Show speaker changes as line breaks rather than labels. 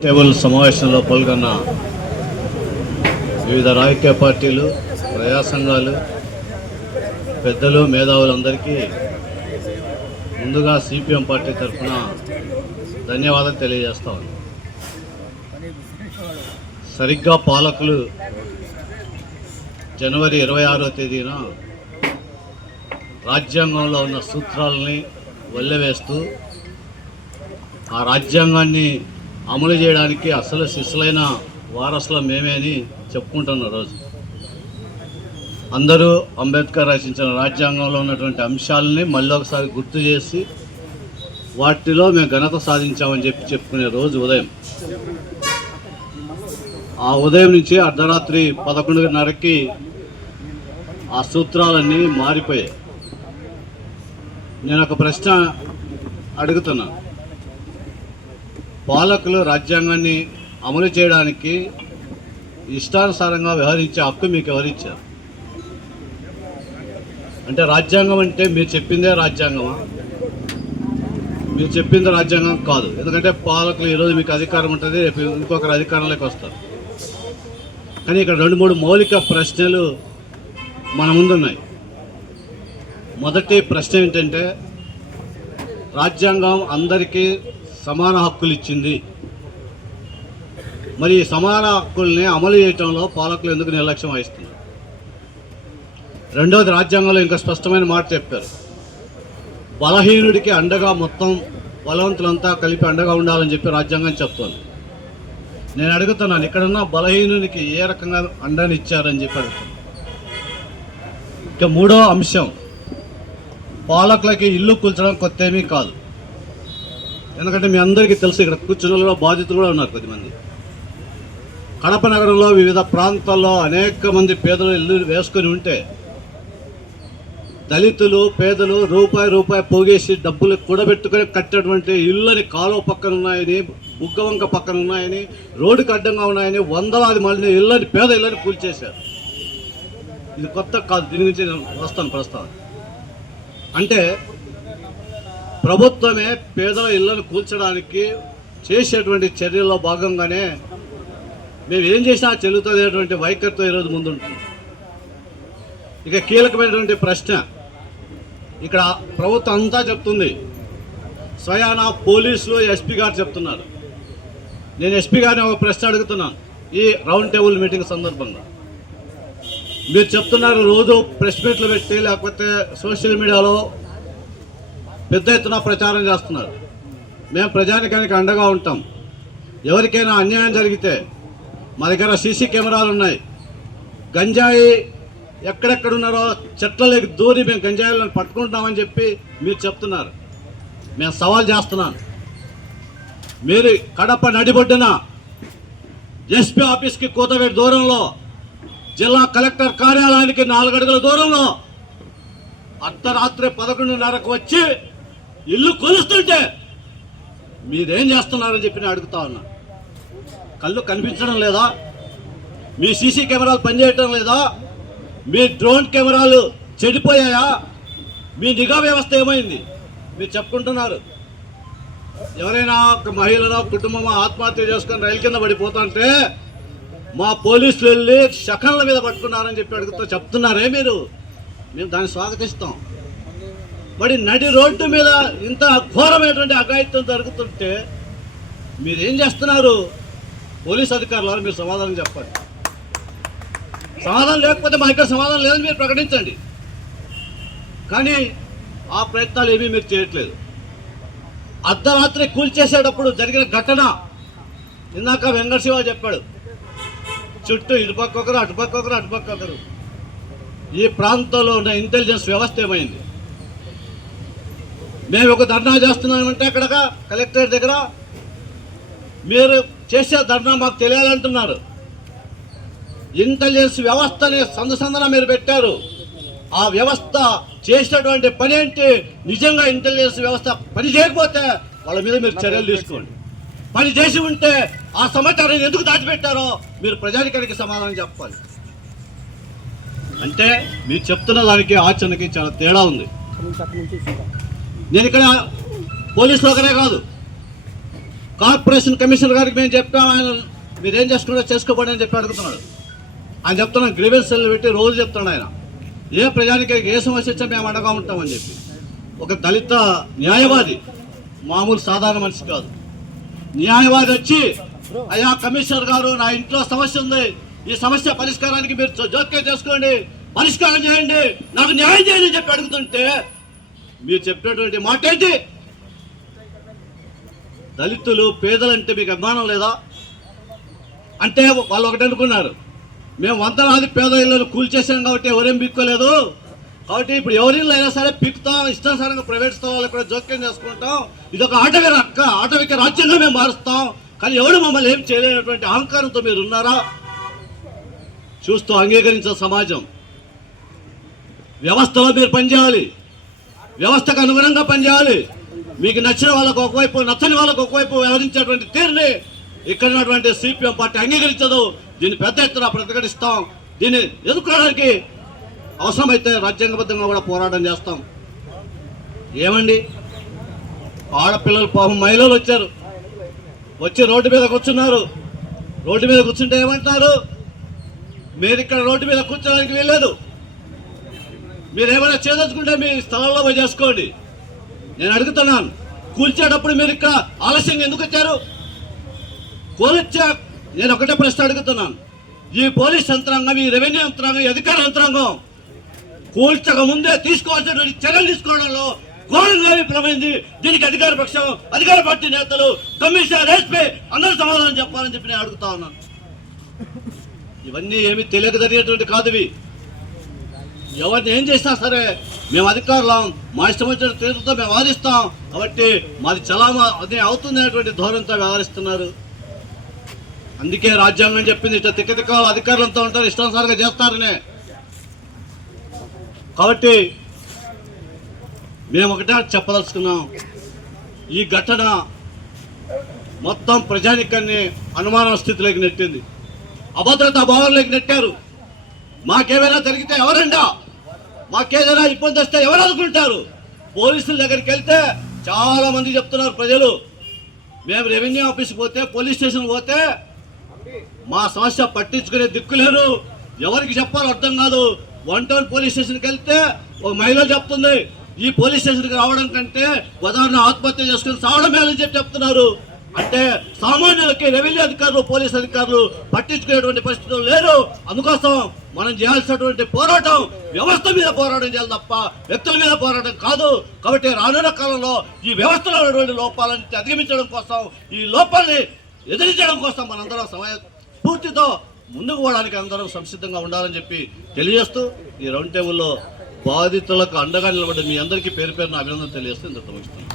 Table సమావేశంలో పాల్గొన్న వివిధ రాజకీయ పార్టీలు ప్రజా సంఘాలు పెద్దలు మేధావులందరికీ ముందుగా సిపిఎం పార్టీ తరఫున ధన్యవాదాలు తెలియజేస్తా సరిగ్గా పాలకులు జనవరి ఇరవై ఆరో తేదీన రాజ్యాంగంలో ఉన్న సూత్రాలని వల్లెవేస్తూ ఆ రాజ్యాంగాన్ని అమలు చేయడానికి అసలు శిష్యులైన వారసులు మేమే అని చెప్పుకుంటున్న రోజు. అందరూ అంబేద్కర్ రచించిన రాజ్యాంగంలో ఉన్నటువంటి అంశాలని మళ్ళీ ఒకసారి గుర్తు చేసి వాటిలో మేము ఘనత సాధించామని చెప్పి చెప్పుకునే రోజు ఉదయం. ఆ ఉదయం నుంచి అర్ధరాత్రి పదకొండున్నరకి ఆ సూత్రాలన్నీ మారిపోయాయి. నేను ఒక ప్రశ్న అడుగుతున్నాను పాలకులు రాజ్యాంగాన్ని అమలు చేయడానికి ఇష్టానుసారంగా వ్యవహరించే హక్కు మీకు ఎవరిచ్చారు అంటే రాజ్యాంగం అంటే మీరు చెప్పిందే రాజ్యాంగమా? మీరు చెప్పింది రాజ్యాంగం కాదు. ఎందుకంటే పాలకులు ఈరోజు మీకు అధికారం ఉంటుంది రేపు ఇంకొకరు అధికారంలోకి వస్తారు. కానీ ఇక్కడ రెండు మూడు మౌలిక ప్రశ్నలు మన ముందున్నాయి. మొదటి ప్రశ్న ఏంటంటే రాజ్యాంగం అందరికీ సమాన హక్కులు ఇచ్చింది. మరి సమాన హక్కుల్ని అమలు చేయటంలో పాలకులు ఎందుకు నిర్లక్ష్యం వహిస్తున్నారు? రెండవది రాజ్యాంగంలో ఇంకా స్పష్టమైన మాట చెప్పారు. బలహీనుడికి అండగా మొత్తం బలవంతులంతా కలిపి అండగా ఉండాలని చెప్పి రాజ్యాంగం చెప్తోంది. నేను అడుగుతున్నాను ఇక్కడున్న బలహీనునికి ఏ రకంగా అండనిచ్చారని చెప్పి అడుగుతున్నాను. ఇక మూడో అంశం పాలకులకి ఇల్లు కూల్చడం కొత్త ఏమీ కాదు. ఎందుకంటే మీ అందరికీ తెలుసు ఇక్కడ కూర్చున్న బాధితులు కూడా ఉన్నారు కొద్దిమంది. కడప నగరంలో వివిధ ప్రాంతాల్లో అనేక మంది పేదలు ఇల్లు వేసుకొని ఉంటే దళితులు పేదలు రూపాయి రూపాయి పోగేసి డబ్బులు కూడబెట్టుకొని కట్టేటువంటి ఇళ్ళని కాలువ పక్కన ఉన్నాయని బుగ్గవంక పక్కన ఉన్నాయని రోడ్డుకి అడ్డంగా ఉన్నాయని వందలాది మంది ఇళ్ళని పేద ఇళ్ళని కూల్చేశారు. ఇది కొత్త కాదు దీని గురించి నేను వస్తాను ప్రస్తావన. అంటే ప్రభుత్వమే పేదల ఇళ్ళను కూల్చడానికి చేసేటువంటి చర్యల్లో భాగంగానే మేము ఏం చేసినా చెల్లుతుందనేటువంటి వైఖరితో ఈరోజు ముందుంటుంది ఇక కీలకమైనటువంటి ప్రశ్న. ఇక్కడ ప్రభుత్వం అంతా చెప్తుంది. స్వయాన పోలీసులు ఎస్పీ గారు చెప్తున్నారు. నేను ఎస్పీ గారిని ఒక ప్రశ్న అడుగుతున్నాను ఈ రౌండ్ టేబుల్ మీటింగ్ సందర్భంగా. మీరు చెప్తున్నారు రోజు ప్రెస్ మీట్లు పెట్టి లేకపోతే సోషల్ మీడియాలో పెద్ద ఎత్తున ప్రచారం చేస్తున్నారు. మేము ప్రజానికానికి అండగా ఉంటాం. ఎవరికైనా అన్యాయం జరిగితే మా దగ్గర సీసీ కెమెరాలు ఉన్నాయి. గంజాయి ఎక్కడెక్కడున్నారో చెట్లలోకి దూరి మేము గంజాయిలను పట్టుకుంటున్నామని చెప్పి మీరు చెప్తున్నారు. మేము సవాల్ చేస్తున్నాను. మీరు కడప నడిబొడ్డున ఎస్పీ ఆఫీస్కి కూతవేటి దూరంలో జిల్లా కలెక్టర్ కార్యాలయానికి నాలుగడుగుల దూరంలో అర్ధరాత్రి పదకొండున్నరకు వచ్చి ఇల్లు కొలుస్తుంటే మీరేం చేస్తున్నారని చెప్పి నేను అడుగుతా ఉన్నా. కళ్ళు కనిపించడం లేదా? మీ సీసీ కెమెరాలు పనిచేయటం లేదా? మీ డ్రోన్ కెమెరాలు చెడిపోయాయా? మీ నిఘా వ్యవస్థ ఏమైంది? మీరు చెప్పుకుంటున్నారు. ఎవరైనా ఒక మహిళనో కుటుంబమో ఆత్మహత్య చేసుకొని రైలు కింద పడిపోతుంటే మా పోలీసులు వెళ్ళి శకన్ల మీద పట్టుకున్నారని చెప్పి అడుగుతూ చెప్తున్నారే మీరు? మేము దాన్ని స్వాగతిస్తాం. మరి నడి రోడ్డు మీద ఇంత అఘోరమైనటువంటి అఘాయిత్యం జరుగుతుంటే మీరేం చేస్తున్నారు? పోలీస్ అధికారులు మీరు సమాధానం చెప్పండి. సమాధానం లేకపోతే మా ఇక్కడ సమాధానం లేదని మీరు ప్రకటించండి. కానీ ఆ ప్రయత్నాలు ఏమీ మీరు చేయట్లేదు. అర్ధరాత్రి కూల్చేసేటప్పుడు జరిగిన ఘటన ఇందాక వెంకట శివ చెప్పాడు. చుట్టూ ఇటుపక్క ఒకరు అటుపక్క ఒకరు అటుపక్క ఒకరు. ఈ ప్రాంతంలో ఉన్న ఇంటెలిజెన్స్ వ్యవస్థ ఏమైంది? మేము ఒక ధర్నా చేస్తున్నామంటే అక్కడ కలెక్టరేట్ దగ్గర మీరు చేసే ధర్నా మాకు తెలియాలంటున్నారు. ఇంటెలిజెన్స్ వ్యవస్థని సందసందన మీరు పెట్టారు. ఆ వ్యవస్థ చేసినటువంటి పని ఏంటి? నిజంగా ఇంటెలిజెన్స్ వ్యవస్థ పని చేయకపోతే వాళ్ళ మీద మీరు చర్యలు తీసుకోండి. పని చేసి ఉంటే ఆ సమాచారం ఎందుకు దాచిపెట్టారో మీరు ప్రజానికానికి సమాధానం చెప్పాలి. అంటే మీరు చెప్తున్న దానికి ఆచరణకి చాలా తేడా ఉంది. నేను ఇక్కడ పోలీసులు ఒకరే కాదు. కార్పొరేషన్ కమిషనర్ గారికి మేము చెప్తాం ఆయన మీరేం చేసుకుంటారో చేసుకోబడి అని చెప్పి అడుగుతున్నాడు. ఆయన చెప్తున్నాం గ్రీవెన్స్ సెల్ పెట్టి రోజు చెప్తున్నాడు ఆయన. ఏ ప్రజానికి ఏ సమస్య ఇచ్చా మేము అండగా ఉంటామని చెప్పి. ఒక దళిత న్యాయవాది మామూలు సాధారణ మనిషి కాదు. న్యాయవాది వచ్చి అయ్యా కమిషనర్ గారు నా ఇంట్లో సమస్య ఉంది. ఈ సమస్య పరిష్కారానికి మీరు జోక్యం చేసుకోండి పరిష్కారం చేయండి నాకు న్యాయం చేయండి చెప్పి అడుగుతుంటే మీరు చెప్పినటువంటి మాట ఏంటి దళితులు పేదలంటే మీకు అభిమానం లేదా? అంటే వాళ్ళు ఒకటి అనుకున్నారు. మేము వందలాది పేద ఇళ్ళను కూల్చేసాం కాబట్టి ఎవరేం పిక్కోలేదు. కాబట్టి ఇప్పుడు ఎవరి అయినా సరే పిక్కుతాం ఇష్టానుసారంగా ప్రైవేట్ స్థలాలు కూడా జోక్యం చేసుకుంటాం. ఇది ఒక ఆటవి రక్క ఆటవిక రాజ్యంగా మేము మారుస్తాం. కానీ ఎవరు మమ్మల్ని ఏం చేయలేనటువంటి అహంకారంతో మీరు ఉన్నారా? చూస్తూ అంగీకరించే సమాజం. వ్యవస్థలో మీరు పనిచేయాలి. వ్యవస్థకు అనుగుణంగా పనిచేయాలి. మీకు నచ్చిన వాళ్ళకు ఒకవైపు నచ్చని వాళ్ళకు ఒకవైపు వ్యవహరించేటువంటి తీరుని ఇక్కడ ఉన్నటువంటి సిపిఎం పార్టీ అంగీకరించదు. దీన్ని పెద్ద ఎత్తున ప్రతిఘటిస్తాం. దీన్ని ఎదుర్కోవడానికి అవసరమైతే రాజ్యాంగబద్ధంగా కూడా పోరాటం చేస్తాం. ఏమండి? ఆడపిల్లలు పాపం మహిళలు వచ్చారు. వచ్చి రోడ్డు మీద కూర్చున్నారు. రోడ్డు మీద కూర్చుంటే ఏమంటున్నారు? మీరు ఇక్కడ రోడ్డు మీద కూర్చోడానికి వీల్లేదు. మీరు ఏమైనా చేయదలుచుకుంటే మీ స్థలంలో పోయి చేసుకోండి. నేను అడుగుతున్నాను కూల్చేటప్పుడు మీరు ఇక్కడ ఆలస్యంగా ఎందుకు వచ్చారు? కూల్చే నేను ఒకటే ప్రశ్న అడుగుతున్నాను. ఈ పోలీస్ యంత్రాంగం ఈ రెవెన్యూ యంత్రాంగం ఈ అధికార యంత్రాంగం కూల్చక ముందే తీసుకోవాల్సినటువంటి చర్యలు తీసుకోవడంలో ఘోరంగా విఫలమైంది. దీనికి అధికార పక్షం అధికార పార్టీ నేతలు కమిషనర్ ఎస్పీ అందరూ సమాధానం చెప్పాలని చెప్పి నేను అడుగుతా ఉన్నాను. ఇవన్నీ ఏమి తెలియక జరిగేటువంటి కాదు ఎవరిని ఏం చేసినా సరే మేము అధికారులం. మా ఇష్టం వచ్చిన తీరుతో మేము వాదిస్తాం. కాబట్టి మాది చలామా అది అవుతుంది అనేటువంటి ధోరణితో వ్యవహరిస్తున్నారు. అందుకే రాజ్యాంగం చెప్పింది ఇట్లా తిక్క తిక్క అధికారులంతా ఉంటారు ఇష్టానుసారంగా చేస్తారనే. కాబట్టి మేము ఒకటే చెప్పదలుచుకున్నాం. ఈ ఘటన మొత్తం ప్రజానికాన్ని అనుమాన స్థితిలోకి నెట్టింది. అభద్రతా భావంలోకి నెట్టారు. మాకేమైనా జరిగితే ఎవరండా? మాకేదైనా ఇబ్బంది వస్తే ఎవరు అనుకుంటారు? పోలీసుల దగ్గరికి వెళ్తే చాలా మంది చెప్తున్నారు ప్రజలు. మేము రెవెన్యూ ఆఫీస్కి పోతే పోలీస్ స్టేషన్ పోతే మా సమస్య పట్టించుకునే దిక్కు లేరు ఎవరికి చెప్పాలో అర్థం కాదు. వన్ టౌన్ పోలీస్ స్టేషన్కి వెళ్తే ఒక మహిళ చెప్తుంది ఈ పోలీస్ స్టేషన్కి రావడం కంటే ఉదాహరణ ఆత్మహత్య చేసుకుని సావడం మేలని చెప్పి చెప్తున్నారు. అంటే సామాన్యులకి రెవెన్యూ అధికారులు పోలీస్ అధికారులు పట్టించుకునేటువంటి పరిస్థితులు లేరు. అందుకోసం మనం చేయాల్సినటువంటి పోరాటం వ్యవస్థ మీద పోరాటం చేయాలి తప్ప వ్యక్తుల మీద పోరాటం కాదు. కాబట్టి రానున్న కాలంలో ఈ వ్యవస్థలో ఉన్నటువంటి లోపాలని అధిగమించడం కోసం ఈ లోపాలని ఎదిరించడం కోసం మనందరం సమయ స్ఫూర్తితో ముందుకు పోవడానికి అందరం సంసిద్ధంగా ఉండాలని చెప్పి తెలియజేస్తూ ఈ రౌండ్ టేబుల్లో బాధితులకు అండగా నిలబడి మీ అందరికీ పేరు పేరున అభినందన తెలియజేస్తూ ఇంత ముగిస్తున్నాను.